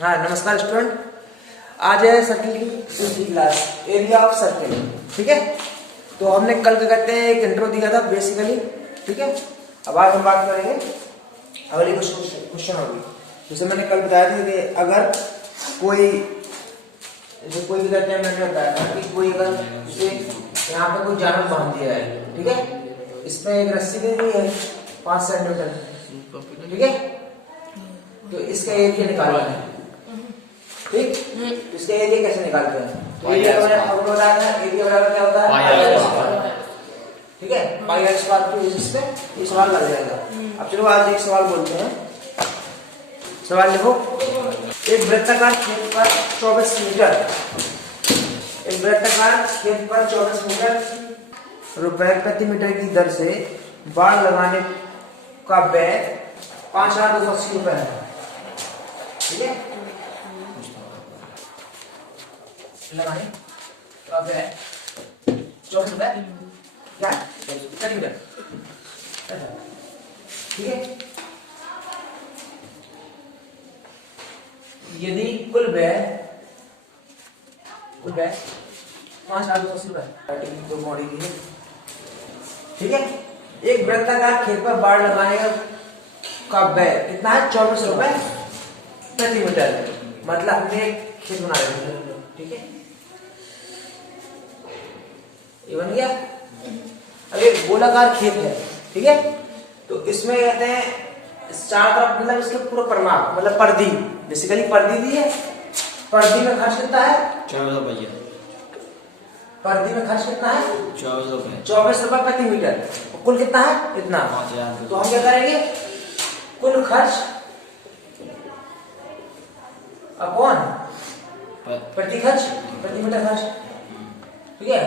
हाँ नमस्कार स्टूडेंट। आज है सर्किल की दूसरी क्लास, एरिया ऑफ सर्किल। ठीक है, तो हमने कल क्या कहते हैं एक इंट्रो दिया था बेसिकली। ठीक है, अब आज हम बात करेंगे अगली क्वेश्चन होगी। जैसे मैंने कल बताया था कि अगर कोई भी कहते हैं, मैंने बताया था कि कोई अगर जैसे यहाँ पे कोई जानवर बांध दिया है, ठीक है, इसमें एक रस्सी दी हुई है 5 सेंटीमीटर, ठीक है, तो इसका एरिया निकालना है। ठीक, इसका एरिया कैसे निकालते हैं? तो एरिया का मैंने आपको बताया था, एरिया बराबर क्या होता है पाई आर स्क्वायर। ठीक है, पाई आर स्क्वायर की वजह से ये सवाल लग जाएगा। अब चलो आज एक सवाल बोलते हैं। सवाल लिखो, एक वृत्ताकार खेत पर 24 मीटर, एक वृत्ताकार खेत पर 24 मीटर रुपए प्रति मीटर की दर से बाड़ लगाने का व्यय 5,280 रुपए है। ठीक है, लगाने का व्यय 24 रुपए क्या प्रति मीटर। ठीक है, यदि कुल व्यय 5,280 रुपए जो बॉडी की है। ठीक है, एक वृत्ताकार खेत पर बाड़ लगाने का व्यय कितना है? 24 रुपए प्रति मीटर। मतलब हमने एक खेत बना लिया। ठीक है, ये बन गया। अब एक गोलाकार खेत है, ठीक है, तो इसमें कहते हैं चारों तरफ मतलब इसके पूरा परिमाप मतलब परिधि, बेसिकली परिधि दी है। परिधि में खर्च कितना है? 24 रुपये। परिधि में खर्च कितना है? 24 रुपये। 24 रुपए प्रति मीटर। कुल कितना है? इतना। 5,000। तो हम क्या करेंगे? कुल खर्च अपॉन प्रति खर्च, प्रति मीटर खर्च। ठीक है,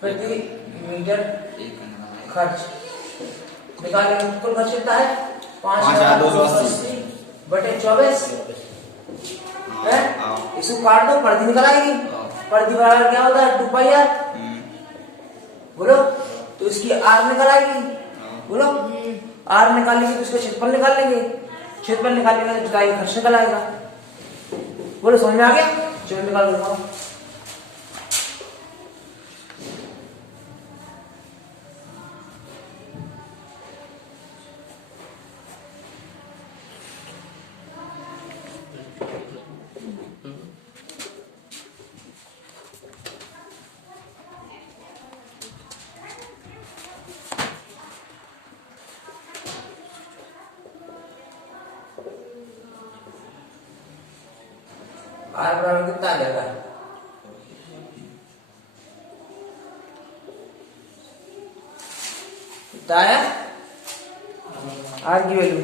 प्रति मीटर खर्च निकालेंगे। कुल खर्च कितना है? 5,280 बटे 24 है। इसको काट दो, परिधि निकल आएगी। परिधि बराबर क्या होता है? 2 पाई आर। बोलो, तो इसकी आर निकल आएगी। बोलो, आर निकालेंगे तो इसका क्षेत्रफल निकाल लेंगे। क्षेत्रफल निकालेंगे तो जुताई खर्च निकल आएगा। बोलो, समझ में आ गया? चलो निकाल देता हूं। आर बराबर कितना आ जाएगा? कितना आया आर की वैल्यू?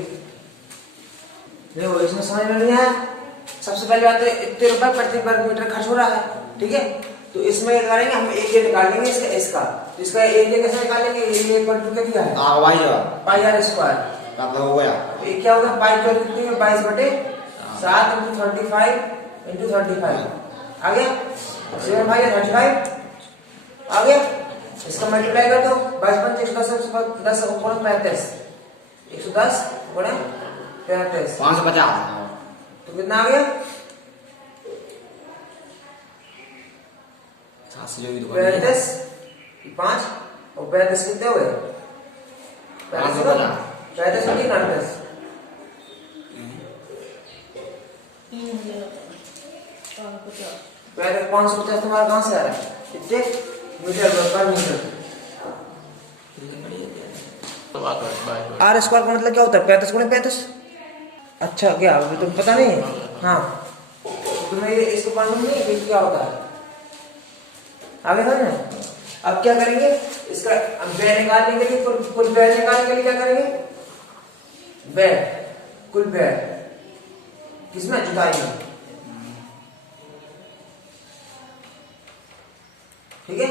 देखो, इसमें समझ में नहीं आया। सबसे पहले बात है इतने रुपए प्रति वर्ग मीटर खर्च हो रहा है। ठीक है, तो इसमें क्या करेंगे हम? एरिया निकालेंगे इसका। तो इसका एरिया कैसे निकालेंगे? एरिया इक्वल टू क्या दिया है? Pi r square. हो गया। ये क्या होगा? पाई की वैल्यू कितनी है? 22 बटे 7 × 35 × 35 आ गया। 7 भाई 35 आ गया। इसका मल्टीप्लाई कर दो। 22 × 110 10 ऊपर 35 110 गुणा 35 550। तो कितना आ गया? 35 5 और 35 कितने हुए? 35 35 पहले 550 तुम्हारा कहां से आ रहा है? कितने मीटर पर मीटर? आर स्क्वायर का मतलब क्या होता है? 35 × 35। अच्छा, क्या अभी तुम पता नहीं? हाँ, तुम्हें इसको मालूम नहीं कि क्या होता है? आगे समझ। अब क्या करेंगे? इसका व्यय निकालने के लिए, कुल व्यय निकालने के लिए क्या करेंगे? व्यय, कुल व्यय किसमें? जुताई में। ठीक है,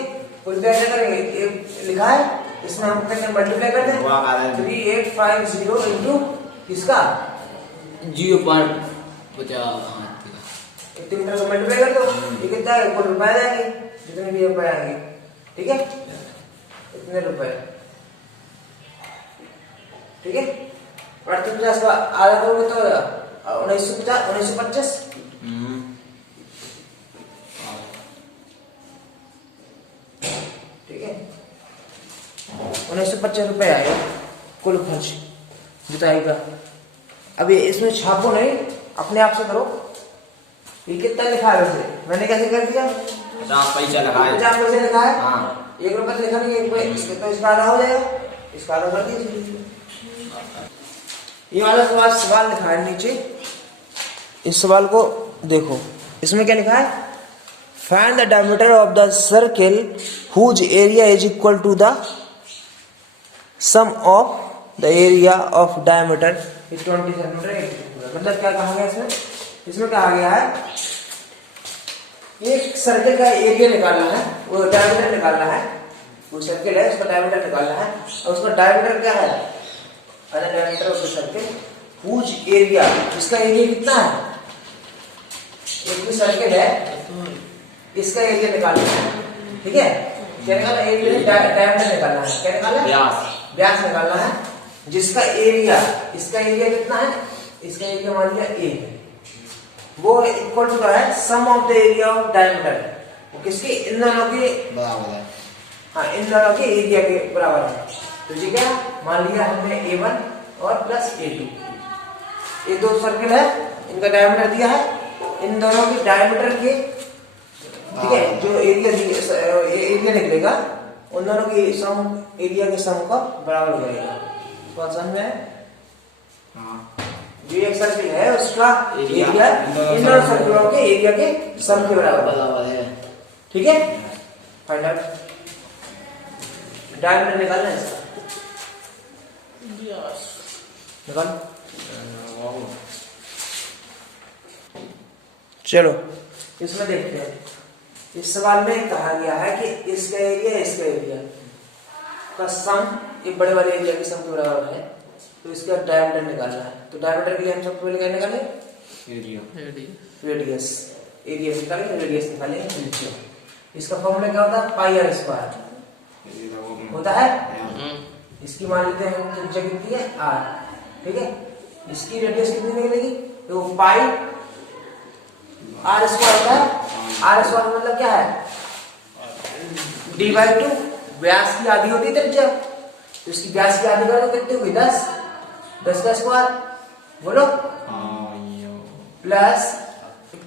कुल व्यय क्या करेंगे? एक लिखा है, इसमें हम मल्टीप्लाई कर दें। 3850 इंटू किसका? 0.50। इतने मीटर को मल्टीप्लाई कर दो। ये कितना है? कुल रुपए आएंगे, जितने भी रुपए आएंगे। ठीक है, इतने रुपए। ठीक है, 3850 का आधा करोगे तो 1950, 1925, ठीक है। 1925 रुपये आएगा कुल खर्च जुताई का। अब ये इसमें छापो नहीं, अपने आप से करो। ये कितना लिखा है वैसे? मैंने कैसे कर दिया? 50 पैसा लगा है। 50 पैसे लिखा है। हाँ। 1 रुपये तो लिखा नहीं है, 1 रुपये इसके तो इसका आधा हो जाएगा, इसका आधा कर दीजिए। ये वाला सवाल लिखा है नीचे, इस सवाल को देखो, इसमें क्या लिखा है? Find the diameter of the circle whose area is equal to the sum of the area of diameter is 20 centimetre. मतलब क्या कहा गया इसमें? इसमें कहा गया है एक सर्किल का एरिया निकालना है, वो डायमीटर निकालना है। वो सर्किल है, उसका डायमीटर निकालना है, और उसका डायमीटर क्या है? Diameter of the circle whose area, इसका एरिया कितना है? एक भी सर्किल है, इसका एरिया निकालना है, ठीक है। क्या निकालना? एरिया डायमीटर निकालना है। क्या निकालना है? व्यास निकालना है, जिसका एरिया, इसका एरिया कितना है? इसका एरिया मान लिया ए है, वो इक्वल टू है sum of the area of diameter. वो किसके? इन दोनों के बराबर है। हाँ, इन दोनों के एरिया के बराबर है। तो ये क्या मान लिया हमने? A1 और प्लस A2। ये दो सर्किल है, इनका डायमीटर दिया है, इन दोनों के डायमीटर के, ठीक है, जो एरिया निकलेगा उन दोनों की सम, एरिया के सम का बराबर हो जाएगा। बात समझ में है? हाँ। जो एक सर्किल है उसका एरिया इन दोनों सर्किलों के एरिया के सम के बराबर है, ठीक है। फाइंड आउट डायमीटर निकालना है इसका, निकाल। चलो इसमें देखते हैं। इस सवाल में कहा गया है कि इसका एरिया का सम, एक बड़े वाले एरिया के सम के बराबर है, तो इसका डायमीटर निकालना है। तो डायमीटर के लिए हम सबसे पहले क्या निकालें? रेडियस। एरिया निकालेंगे, रेडियस निकालेंगे। इसका फॉर्मूला क्या होता है? पाई आर स्क्वायर होता है। इसकी मान लेते हैं हम, त्रिज्या कितनी है? आर, ठीक है। इसकी रेडियस कितनी निकलेगी? तो पाई आर स्क्वायर होता है। आर स्क्वायर मतलब क्या है? d/2। व्यास की आधी होती है त्रिज्या, तो इसकी व्यास की आधी करो तो कितनी हुई? 10 का स्क्वायर बोलो, प्लस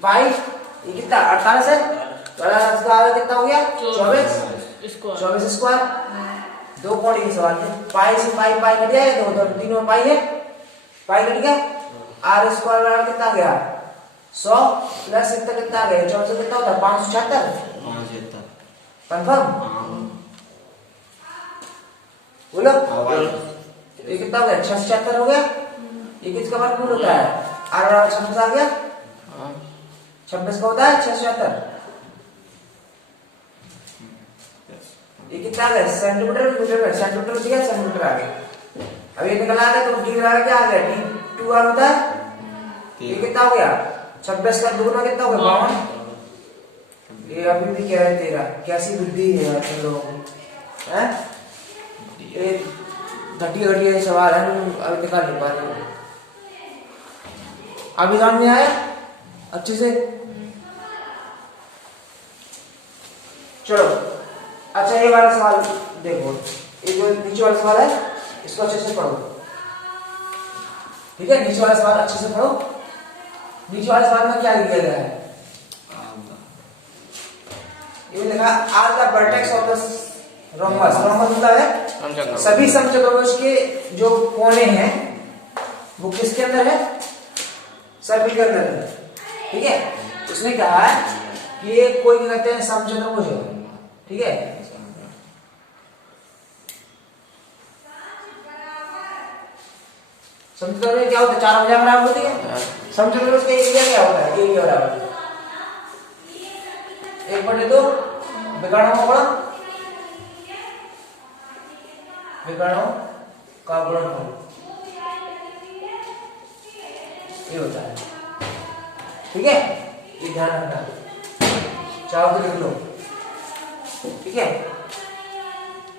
पाई, ये कितना? 48 है, तो 48 का आधा कितना हो गया? 24 स्क्वायर। दो पॉइंट के सवाल में पाई से पाई कट जाएगा, तो तीनों में पाई है, पाई कट गया। आर स्क्वायर बराबर कितना आ गया? 100 प्लस इतना कितना आ गया? 400 कितना होता है? 576। कंफर्म बोलो। ये कितना हो गया? 676 हो गया। ये किसका वर्गमूल होता है? आर बराबर 26 आ गया। 26 का होता है 676। ये कितना आ गया? सेंटीमीटर मीटर में, सेंटीमीटर दिया, सेंटीमीटर आ गया। अब ये निकल आ गया, तो डी बराबर क्या आ गया? d2r होता है। ये कितना हो गया? 26 का दुगुना कितना हो गया? 52। ये अभी भी क्या है तेरा? कैसी बुद्धि है यार तुम लोगों की, हैं? ये घटिया सवाल है, अभी निकाल नहीं पा रहे। अभी सामने आया अच्छे से? चलो अच्छा, ये वाला सवाल देखो, ये जो नीचे वाला सवाल है इसको अच्छे से पढ़ो, ठीक है। नीचे वाला सवाल अच्छे से पढ़ो। नीचे वाले सवाल में क्या लिखा गया है? ये लिखा are the vertex of the rhombus. Rhombus मतलब है सभी समचतुर्भुज के जो कोने हैं वो किसके अंदर है? सर्किल के अंदर है, ठीक है। उसने कहा है कि ये कोई क्या कहते हैं? समचतुर्भुज है, ठीक है। समचतुर्भुज में क्या होता है? चार भुजाएं बराबर होती है। समचतुर्भुज का एरिया क्या होता है? एरिया बराबर 1/2 विकर्णों का गुणन, विकर्णों का गुणनफल, ये होता है, ठीक है। ये ध्यान रखना, चाहो तो लिख लो, ठीक है।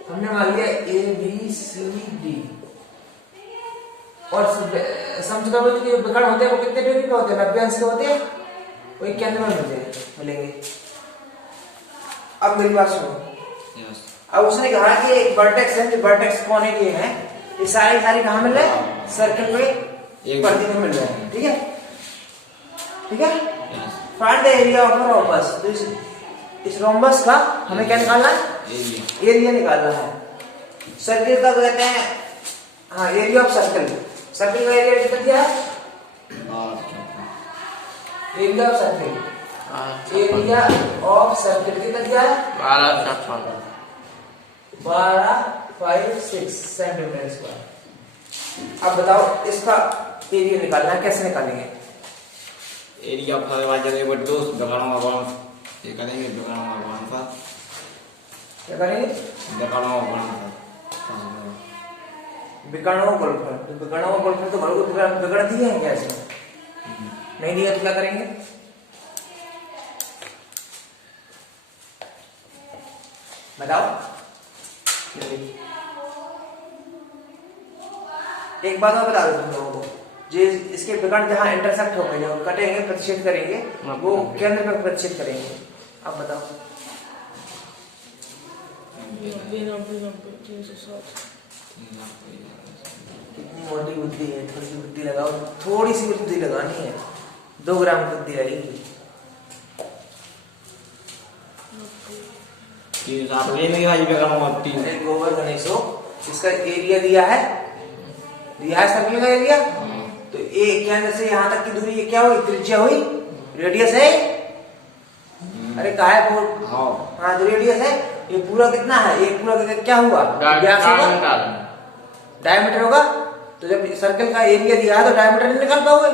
हमने मान लिया A B C D और समचतुर्भुज के विकर्ण होते हैं वो कितने डिग्री पे होते हैं? 90 अंश के होते हैं, वही केंद्र में मिलेंगे। अब मेरी बात सुनो, अब उसने कहा कि एक वर्टेक्स है, वर्टेक्स कोने के हैं, ये सारी कहाँ मिल रहे हैं? सर्कल पे एक परिधि में मिल रहे हैं। ठीक है, ठीक है। Find the area of rhombus. तो इस रोम्बस का हमें क्या निकालना है? एरिया निकालना है। सर्किल का कहते हैं, हाँ, एरिया ऑफ सर्कल। सर्किल का एरिया कितना दिया है? Area of circle, area of circle कितना दिया है? 12.56 सेंटीमीटर स्क्वायर। अब बताओ इसका एरिया निकालना है, कैसे निकालेंगे? एरिया ऑफ सर्कल बट दो विकर्णों का गुणनफल ये करेंगे, विकर्णों का गुणनफल क्या करेंगे? विकर्णों का गुणनफल, विकर्णों का गुणनफल। तो विकर्णों का गुणनफल तो घरों को विकर्ण दिए हैं क्या? इसमें नहीं दिया तो क्या करेंगे? बताओ। एक बात और बता दो तुम लोगों को, जो इसके विकर्ण जहां इंटरसेक्ट होंगे, जो कटेंगे, प्रतिच्छेद करेंगे, वो केंद्र में प्रतिच्छेद करेंगे। अब बताओ। कितनी मोटी बुद्धि है, थोड़ी सी बुद्धि लगाओ, थोड़ी सी बुद्धि लगानी है, 2 ग्राम बुद्धि लगेगी। गोबर गणेश हो, इसका एरिया दिया है सर्कल का एरिया। तो ए केंद्र से यहाँ तक की दूरी ये क्या हुई? त्रिज्या हुई, रेडियस है। अरे कहा है हाँ, जो रेडियस है ये पूरा कितना है? ये पूरा क्या हुआ? डायमीटर होगा। तो जब सर्कल का एरिया दिया है तो डायमीटर नहीं निकाल पाओगे।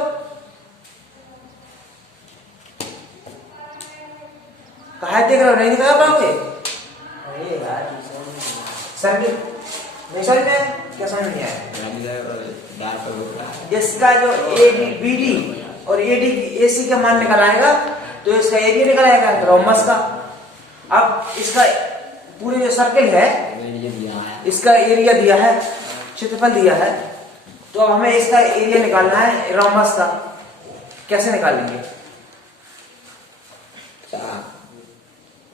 कहा देख रहे हो, नहीं निकाल पाओगे? अरे यार सर्कल नहीं समझ में, क्या समझ नहीं आया? इसका जो ABD और AC का मान निकल आएगा तो इसका एरिया निकल आएगा रोम्बस का। अब इसका पूरी जो सर्कल है इसका एरिया दिया है, क्षेत्रफल दिया है, तो अब हमें इसका एरिया निकालना है रोम्बस का। कैसे निकालेंगे?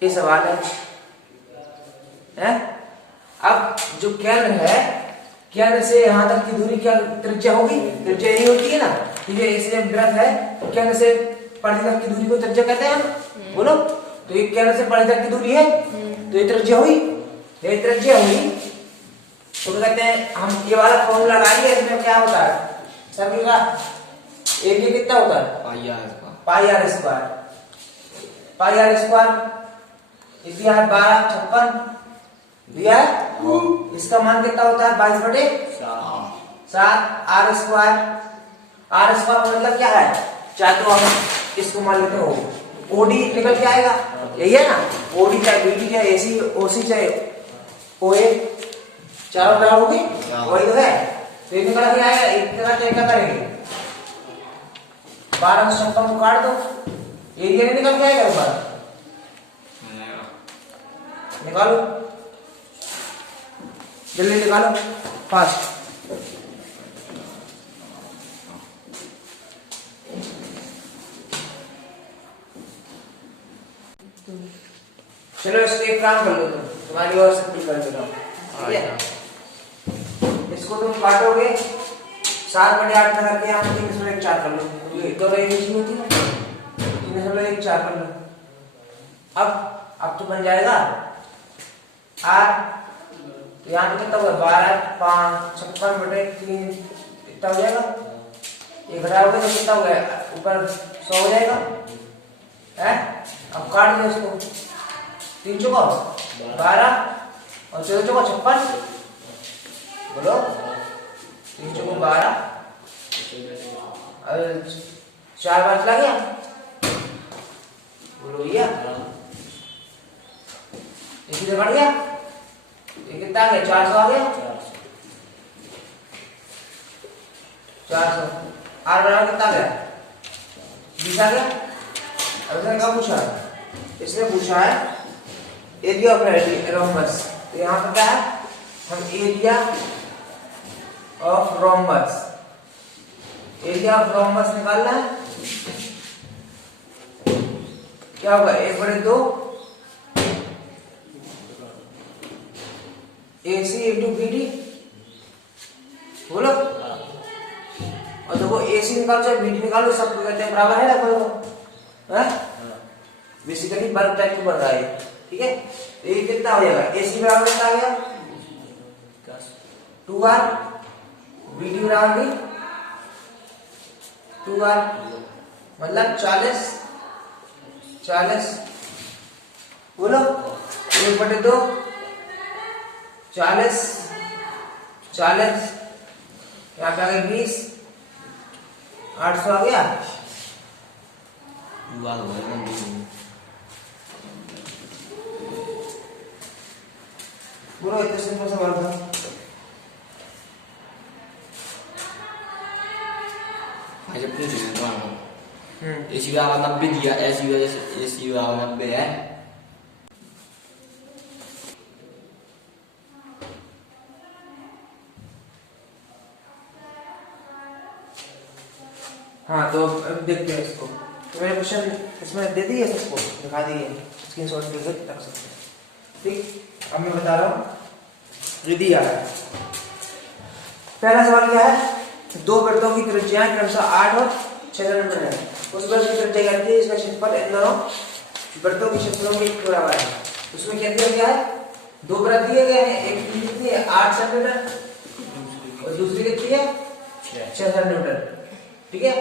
ये सवाल है? अब जो केंद्र है, केंद्र से यहाँ तक की दूरी क्या त्रिज्या होगी? त्रिज्या यही होती है ना। ये इसलिए वृत्त है, केंद्र से परिधि तक की दूरी को त्रिज्या कहते हैं हम। बोलो। तो ये केंद्र से परिधि तक की दूरी है, तो ये त्रिज्या हुई। ये त्रिज्या हुई तो कहते हैं हम ये वाला फॉर्मूला लगाएंगे। इसमें क्या होता है? सर्कल का एरिया कितना होता है? Pi r square. Pi r square दिया है 1256 दिया है। इसका मान कितना होता है? 22/7 आर स्क्वायर। आर स्क्वायर मतलब क्या है? चाहे तो हम इसको मान लेते हो ओडी निकल के आएगा, यही है ना। ओडी चाहे बीडी चाहे एसी ओसी चाहे ओए, चारों तरह होगी, वही तो है। तो ये निकल के आएगा। इतना क्या करेंगे? 1256 को काट दो, एरिया नहीं निकल के आएगा। एक बार निकालो, जल्दी निकालो, फास्ट। चलो इसको एक काम कर लो, तुम्हारी ओर से फिल कर देता हूँ, ठीक है। इसको तुम काटोगे 7/8 में करके यहाँ 3.14 कर लो। ये तो रही होती है 3.14 कर लो। अब तो बन जाएगा 8, तो यहाँ पे कितना होगा? 12, 5, 56/3 इतना हो जाएगा। ये घटाओगे तो कितना हो गया? ऊपर 100 हो जाएगा है। अब काट दो इसको, 3 चौका 12 और 14 चौका 56। बोलो 3 चौका 12 और 4 बार चला गया। बोलो भैया इसी से बढ़ गया। ये कितना आ गया? 400 आ गया। 400 आर बराबर कितना आ गया? 20 आ गया। अब इसने क्या पूछा? इसने पूछा है एरिया ऑफ रोम्बस। तो यहाँ पर क्या है? हम area of rhombus area of rhombus निकालना है, क्या होगा 1/2 AC इंटू BD, बोलो। और देखो AC निकालो चाहे BD निकालो, सब कहते हैं बराबर है ना, बेसिकली बल्ब टाइप बन रहा है, ठीक है। तो ये कितना हो जाएगा, AC बराबर कितना आ गया 2R, BD बराबर 2R, मतलब 40, बोलो 1/2 40, यहाँ पे आ गया 20, 800 आ गया। पूरा इतना सिंपल सवाल था। अच्छा पूछ AC बराबर 90 दिया, AC बराबर 90 है। हाँ तो अब देखते हैं इसको। तो मेरे क्वेश्चन इसमें दे दिए, सबको दिखा दिए, स्क्रीनशॉट लेके रख सकते हैं, ठीक। अब मैं बता रहा हूँ, ये दिया है। पहला सवाल क्या है, दो वृत्तों की त्रिज्याएं क्रमशः 8 और 6 नंबर है। उस वृत्त की त्रिज्या क्या है, इसका क्षेत्रफल इन दोनों वृत्तों के क्षेत्रफलों के बराबर है। उसमें क्या दिया गया है, दो वृत्त दिए गए हैं, एक की कितनी है 8 सेंटीमीटर और दूसरी कितनी है 6 सेंटीमीटर, ठीक है।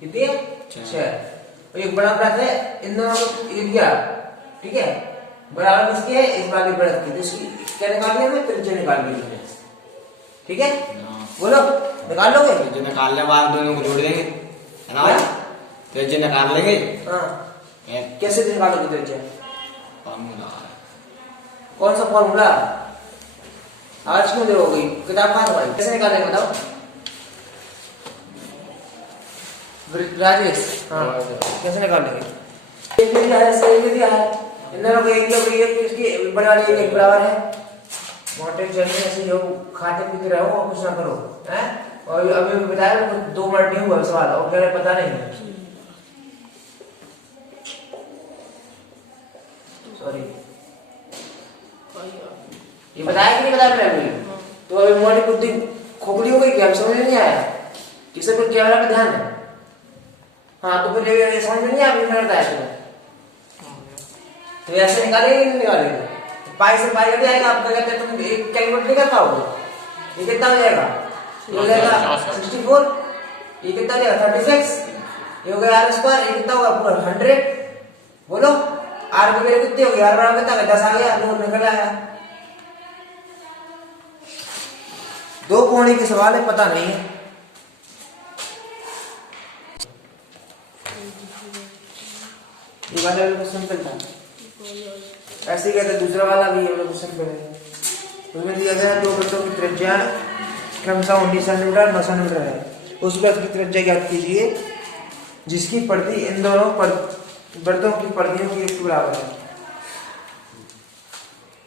कितनी है 6। और एक बड़ा वृत्त है, इन दोनों का एरिया, ठीक है, बराबर किसकी है, इस वाले वृत्त की। तो इसकी क्या निकाल लिया, त्रिज्या निकाल ली, ठीक है। बोलो निकाल लोगे, त्रिज्या निकालने बाद दोनों को जोड़ देंगे, है ना भाई, त्रिज्या निकाल लेंगे। कैसे निकालोगे त्रिज्या, फॉर्मूला, कौन सा फॉर्मूला, आज क्यों देखोगे, किताब कहाँ भाई, कैसे निकालेंगे बताओ राजेश। कैसे निकालेंगे, एक दिया है, सही दिया है, इन दोनों को एरिया इसकी बनाने के लिए बराबर है। मोटे चलने ऐसे जो खाते पीते रहो और कुछ ना करो, हैं। और अभी बताया 2 मिनट नहीं हुआ सवाल, और क्या पता नहीं, सॉरी, ये बताया कि नहीं बताया मैंने अभी। तो अभी मोटी बुद्धि खोखली हो गई क्या, समझ नहीं आया, किसी को कैमरा पे ध्यान है। हाँ तो फिर ये समझ में नहीं आया, मैंने बताया तुम्हें, तो ऐसे निकालेंगे नहीं निकालेंगे, पाई से पाई कट जाएगा, आप कहते हैं तुम एक कैलकुलेट नहीं कर पाओगे, ये कितना हो जाएगा, ये हो जाएगा 64, ये कितना हो जाएगा 36, ये हो गया R², ये कितना होगा पूरा 100, बोलो R की वैल्यू कितनी होगी, R बराबर कितना 10 आ गया, 2 निकल आया। 2 कोणी के सवाल है, पता नहीं है, ये वाला क्वेश्चन था, ऐसे ही कहते दूसरा वाला भी क्वेश्चन करेंगे। उसमें दिया गया 2 वृत्तों की त्रिज्या क्रमशः 19 सेंटीमीटर 9 सेंटीमीटर है। उस वृत्त की त्रिज्या ज्ञात कीजिए जिसकी परिधि इन दोनों वृत्तों की परिधियों की एक बराबर है।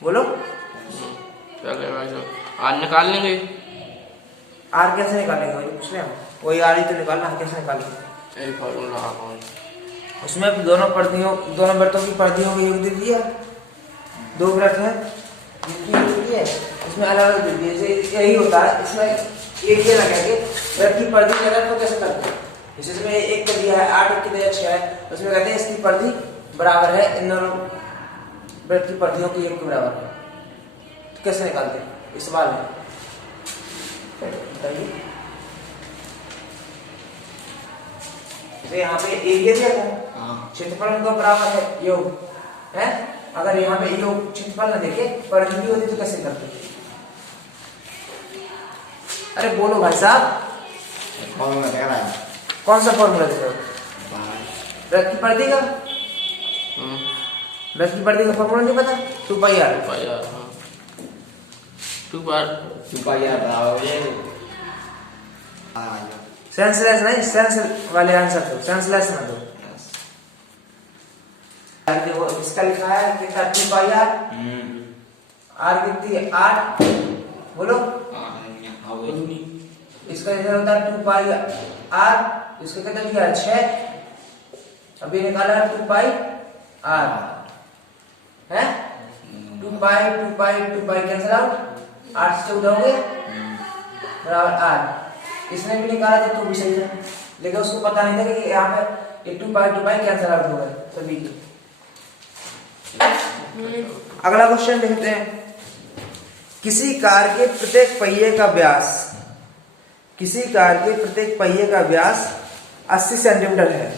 बोलो आज निकाल लेंगे, आर कैसे निकालेंगे, वही पूछ रहे हैं, वही आर ही तो निकालना है, कैसे निकालेंगे, एक फॉर्मूला उसमें दोनों वृत्तों की परिधियों की योग दे दिया, 2 वृत्त है जिनकी योग दी है, इसमें अलग अलग दे दिए, जैसे यही होता है, इसमें एक ये लगाएंगे वृत्त की परिधि के अलग तो कैसे करते हैं, जैसे इसमें एक का दिया है 8, एक की दिया 6 है, उसमें कहते हैं इसकी परिधि बराबर है इन दोनों वृत्त की परिधियों की योग के बराबर है। तो कैसे निकालते हैं इस सवाल में, बताइए। यहाँ पे एरिया दिया था, क्षेत्रफल उनका बराबर है, योग है, अगर यहाँ पे योग क्षेत्रफल ना देखे परिधि भी होती तो कैसे करते, अरे बोलो भाई साहब, कौन सा फॉर्मूला दे रहे हो, वृत्त की परिधि का, वृत्त की परिधि का फॉर्मूला नहीं पता, 2πr, 2πr सेंसलेस नहीं, सेंस वाले आंसर दो, सेंसलेस ना दो। देखो इसका लिखा है कितना 2πr, r कितनी है 8, बोलो इसका इधर होता है 2 पाई आर, इसका कितना दिया है 6, अभी निकाला है 2 पाई आर है, 2 पाई कैंसिल आउट, 8 से 14 हो गए बराबर आर। इसने भी निकाला था तो भी सही था, लेकिन उसको पता नहीं था कि यहाँ पर ये 2 पाई कैंसिल आउट हो गए सभी के। अगला क्वेश्चन देखते हैं। किसी कार के प्रत्येक पहिए का व्यास, किसी कार के प्रत्येक पहिए का व्यास 80 सेंटीमीटर है।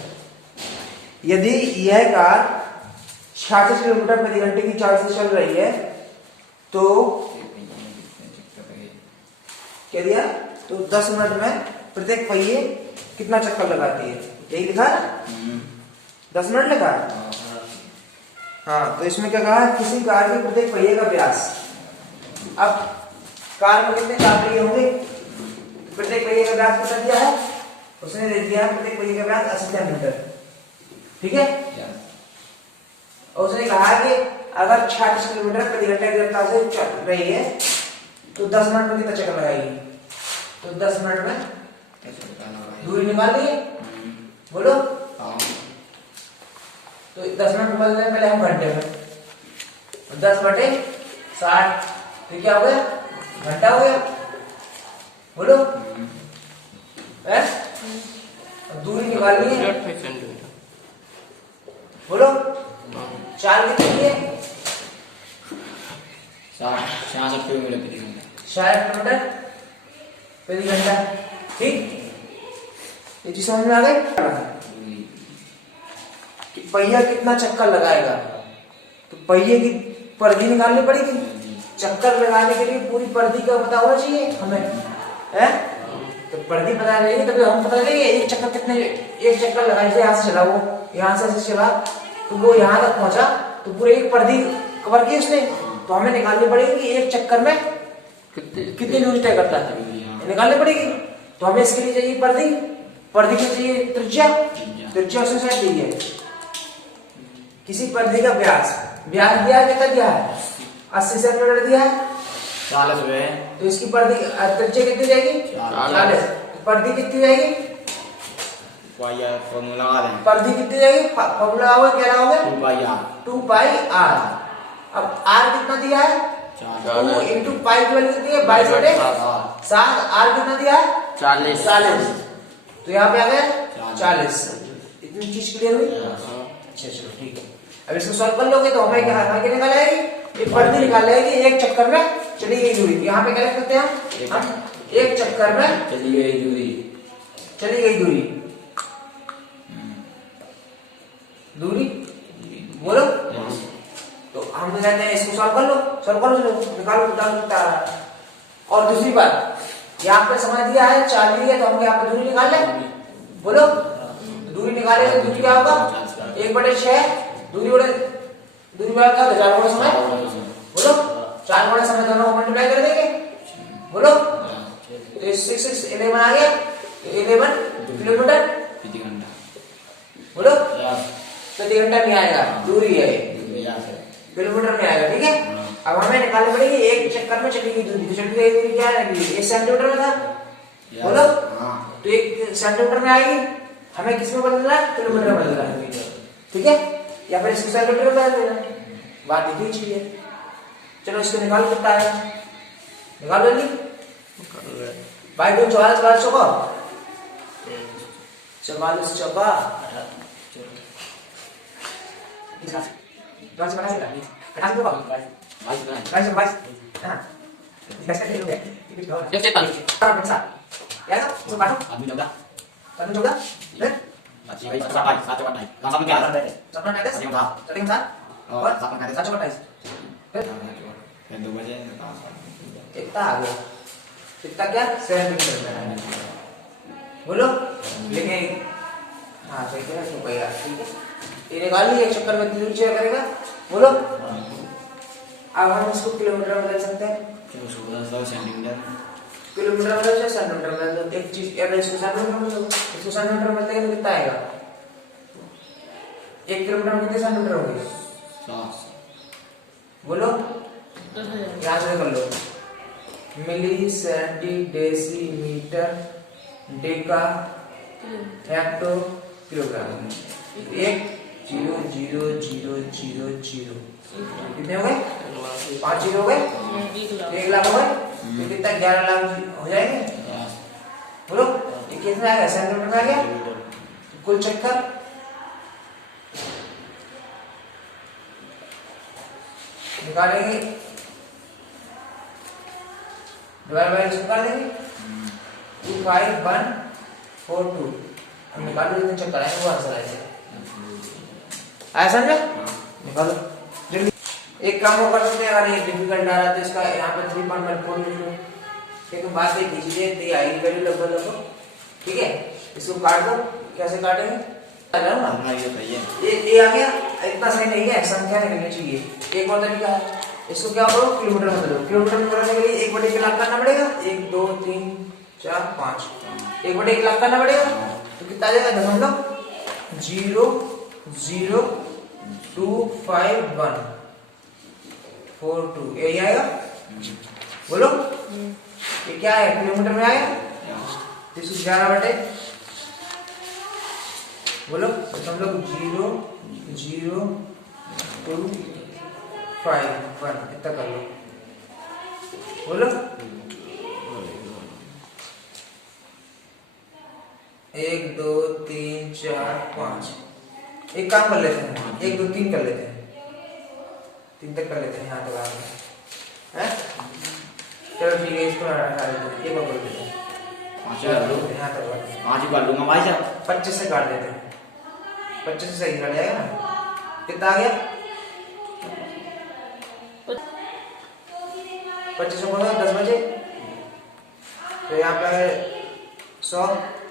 यदि यह कार 66 किलोमीटर प्रति घंटे की चाल से चल रही है तो क्या दिया, तो 10 मिनट में प्रत्येक पहिए कितना चक्कर लगाती है, यही लिखा है 10 मिनट लिखा है। हाँ, तो इसमें क्या कहा है, किसी कार के प्रत्येक पहिए का व्यास। अब कार में कितने चाबी होंगे, प्रत्येक पहिए का व्यास कितना दिया है, उसने दे दिया प्रत्येक पहिए का व्यास 80 सेंटीमीटर, ठीक है। और उसने कहा कि अगर 66 किलोमीटर प्रति घंटे की रफ्तार से चल रही है तो 10 मिनट में कितना चक्कर लगाएगी, तो 10 मिनट में दूरी निकाल ली, बोलो। तो 10 मिनट निकालने पहले हम घंटे में, 10 बटे 60 तो क्या हो गया, घंटा हो गया, बोलो। दूरी निकालनी है, 58 सेंटीमीटर। बोलो। चाल कितनी है, 66 किलोमीटर प्रति घंटा, 60 किलोमीटर प्रति घंटा, ठीक। ये चीज समझ में आ गई कि पहिया कितना चक्कर लगाएगा, तो पहिए की परिधि निकालनी पड़ेगी। चक्कर लगाने के लिए पूरी परिधि का पता होना चाहिए हमें, है तो परिधि पता रहेगी तभी हम पता लगेगा एक चक्कर कितने, एक चक्कर लगाने से यहाँ से चला, वो यहाँ से चला तो वो यहाँ तक पहुंचा, तो पूरे एक परिधि कवर की उसने, तो हमें निकालनी पड़ेगी कि एक चक्कर में कितनी दूरी तय करता है, निकालनी पड़ेगी। तो हमें इसके लिए चाहिए परिधि, परिधि के चाहिए त्रिज्या, त्रिज्या उसने शायद दी है। किसी परिधि का व्यास, व्यास दिया है, कितना दिया है 80 सेंटीमीटर दिया है, 40 है, तो इसकी परिधि त्रिज्या कितनी जाएगी 40, परिधि कितनी जाएगी, फॉर्मूला लगा दें, परिधि कितनी जाएगी, फॉर्मूला होगा क्या होगा 2 पाई आर। अब आर कितना दिया है, 2 इंटू पाई की वैल्यू कितनी है 22 बटे 7, आर कितना दिया है 40, तो यहाँ पे आ गया 40। इतनी चीज क्लियर हुई, अच्छा चलो ठीक है। अब इसको सॉल्व कर लोगे तो हमें क्या निकाल आएगी, एक परिधि निकाल आएगी, एक चक्कर में चली गई दूरी। यहाँ पे क्या लिख सकते हैं हम, एक चक्कर में चली गई दूरी, चली गई दूरी, दूरी बोलो। तो हम तो कहते हैं इसको सॉल्व कर लो, निकालो निकालो। और दूसरी बात, यहाँ पे समय दिया है 4 दी है, तो हम यहाँ पे दूरी निकाल लें, बोलो। दूरी निकाले तो दूरी क्या होगा 1/6, दूरी बड़ा क्या होगा 4 गुणा समय, बोलो। 4 गुणा समय दोनों को मल्टीप्लाई कर देंगे, बोलो। तो 6 11 आ गया, 11 किलोमीटर प्रति घंटा, बोलो। प्रति घंटा नहीं आएगा, दूरी है, किलोमीटर में आएगा, ठीक है। अब हमें निकालनी पड़ेगी एक चक्कर में चली गई दूरी, तो चली गई दूरी क्या है, 1 सेंटीमीटर में था, बोलो। तो 1 सेंटीमीटर में आएगी, हमें किस में बदलना है, किलोमीटर में बदलना है, ठीक है, या फिर इसको सेंटीमीटर में बदल देना, बात एक ही चीज है। चलो इसको निकाल सकता है, निकाल ली भाई, 2 44 बार चौका 44 चौका 7 क्या 7 मीटर बोलो, लेकिन हाँ सही है, ठीक है। ये निकाल ली, एक चक्कर में दूरी चेक करेगा, बोलो। अब हम इसको किलोमीटर में बदल सकते हैं, सेंटीमीटर, किलोमीटर बदल जाए सेंटीमीटर बदल, एक चीज इसको सेंटीमीटर में बदलो, इसको सेंटीमीटर में बदलेंगे तो कितना आएगा, 1 किलोमीटर में कितने सेंटीमीटर होंगे, बोलो। यहाँ से कर लो, milli centi decimetre deca hecto kilogram. 1,000,000 कितने हो गए? 5 जीरो हो गए, 1 लाख हो गए, तो कितना 11 लाख हो जाएंगे। बोलो ये कितना आ गया? सेंटीमीटर में आ गया। कुल चक्कर निकालेंगे, डिवाइड बाय इसको कर देंगे 25142। हम निकालो जितने चक्कर आएंगे वो आंसर आएगा। आया समझा? निकालो जल्दी। एक काम वो कर सकते हैं, अगर ये डिफिकल्ट आ रहा है तो इसका यहाँ पे 3.14 लिख लो। एक बात एक कीजिए, तो ये आई वैल्यू लगभग लगभग, ठीक है। इसको काट दो, कैसे काटेंगे? हाँ ये सही है। ये आ गया, इतना सही नहीं है, संख्या निकलनी चाहिए। एक और तरीका है, इसको क्या करो किलोमीटर में बदलो। किलोमीटर में बदलने के लिए 1/1 लाख करना पड़ेगा। 1 2 3 4 5 1/1 लाख करना पड़ेगा, तो कितना आ जाएगा? दशमलव 0.02514 यही आएगा। बोलो ये क्या है? किलोमीटर में आएगा। 311 बोलो दशमलव 0.025 इतना कर लो। बोलो 1 2 3 4 5। एक काम कर लेते हैं, 1 2 3 कर लेते हैं, 3 तक कर लेते हैं। यहाँ तक आ गए हैं, चलो ठीक है, इसको हटा देते हैं, एक और कर देते हैं। यहाँ तक 5 ही कर लूंगा भाई साहब। 25 से काट देते हैं, 25 से सही कट जाएगा ना। कितना आ गया? 25 को 10 बजे, तो यहाँ पे 100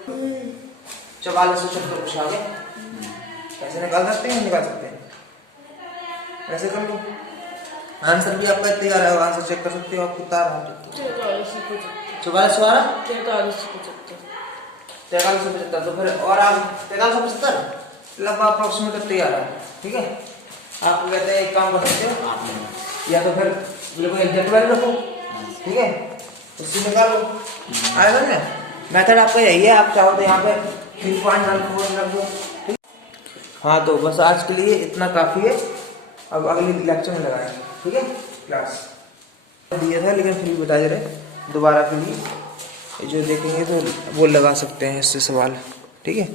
4476 कुछ आ गया। ऐसे निकाल सकते हैं, निकाल सकते हैं, ऐसे कर लो। आंसर भी आपका तैयार है, आंसर चेक कर सकते हो आप कितना आ रहा है। 4375, तो फिर और आप 4375 लगभग अप्रोक्सीमेट तैयार है, ठीक है। आपको कहते हैं एक काम कर सकते हो, या तो फिर बिल्कुल एग्जैक्ट वैल्यू रखो, ठीक है, उससे निकालो। आएगा ना? मेथड आपका यही है, आप चाहो तो यहाँ पे 3.14 रख दो। हाँ तो बस आज के लिए इतना काफी है, अब अगले लेक्चर में लगाएंगे, ठीक है। क्लास दिया था लेकिन फिर भी बता दे रहे दोबारा के लिए, जो देखेंगे तो वो लगा सकते हैं इससे सवाल, ठीक है।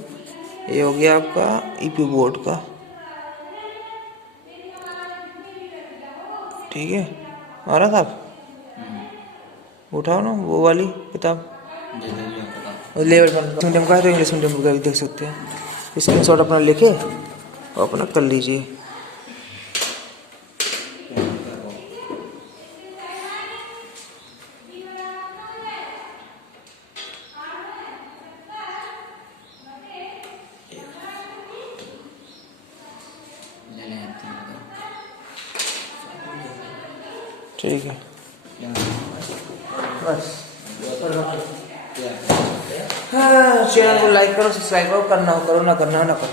ये हो गया आपका ईपी बोर्ड का, ठीक है। आ रहा था, आप उठाओ ना वो वाली किताब, लेवल मीडियम का है तो इंग्लिश मीडियम का भी देख सकते हैं। स्क्रीनशॉट अपना लेके और अपना कर लीजिए। ठीक है बस। हाँ, चैनल को लाइक करो, सब्सक्राइब करो, करना हो करो, ना करना हो ना करो।